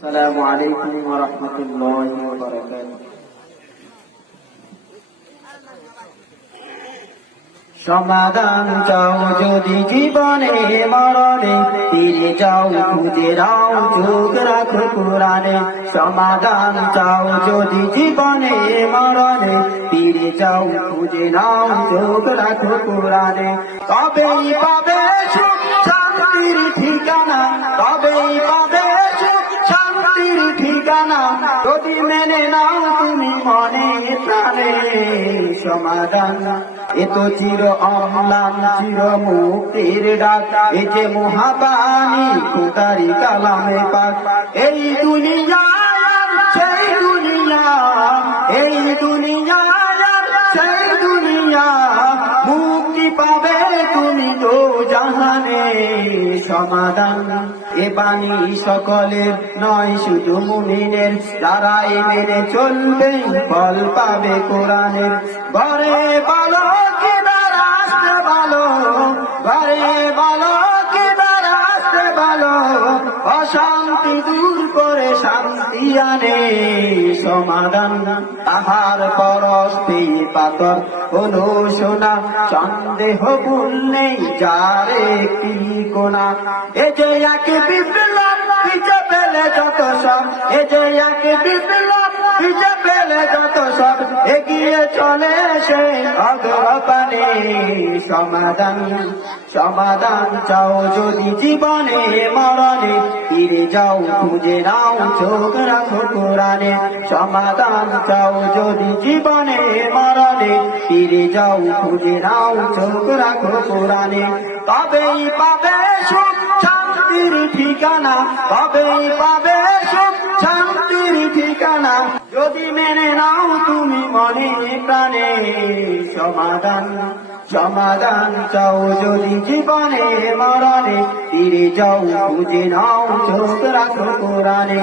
আসসালামু আলাইকুম ওয়া রাহমাতুল্লাহি ওয়া বারাকাতুহু। সমাধান চাও যদি জীবনে মরণে, ফিরে যাও খুঁজে নাও চোখ রাখো কোরআনে। সমাধান চাও যদি জীবনে মরণে, ফিরে যাও খুঁজে নাও চোখ রাখো কোরআনে। তবেই পাবে সুখ শান্তির ঠিকানা, তবেই পাবে সুখ শান্তির ঠিকানা, যদি মেনে নাও তুমি মনে প্রাণে। সমাধান এ তো চির অম্লান চির মুক্তির ডাক, এ যে মহাবাণী খোদারি কালামে পাক। এই দুনিয়া সেই দুনিয়া, এই দুনিয়া সেই দুনিয়া, মুক্তি পাবে তুমি তো জাহানে। সমাধান এ বাণী সকলের নয় শুধু মুমিনের, যারা এ মেনে চলবে ফল পাবে কোরআনের। ঘরে ভালো কি দাঁড়াতে ভালো, ঘরে ভালো কি দাঁড়াতে ভালো, অশান্তি দূর করে শান্তি আনে। সমাধান তাহার পরশ পেয়ে পাথর হলো সোনা, সন্দেহ ভুল নেই যার একটি কোনা। এ যে এক বিপ্লব পিছে পেলে যত সব, এ যে এক বিপ্লব পিছে পেলে যত সব, এগিয়ে চলে সে অগ্রপানে। সমাধান সমাধান চাও যদি জীবনে মরণে, ফিরে যাও খুঁজে নাও চোখ রাখো কোরআনে। সমাধান চাও যদি জীবনে মরণে, ফিরে যাও খুঁজে নাও চোখ রাখো কোরআনে। তবেই পাবে সুখ শান্তির ঠিকানা, তবেই পাবে সুখ শান্তির ঠিকানা, যদি মেনে নাও তুমি মনে প্রাণে। সমাধান সমাধান চাও যদি জীবনে মরণে, ফিরে যাও খুঁজে নাও চোখ রাখো কোরআনে।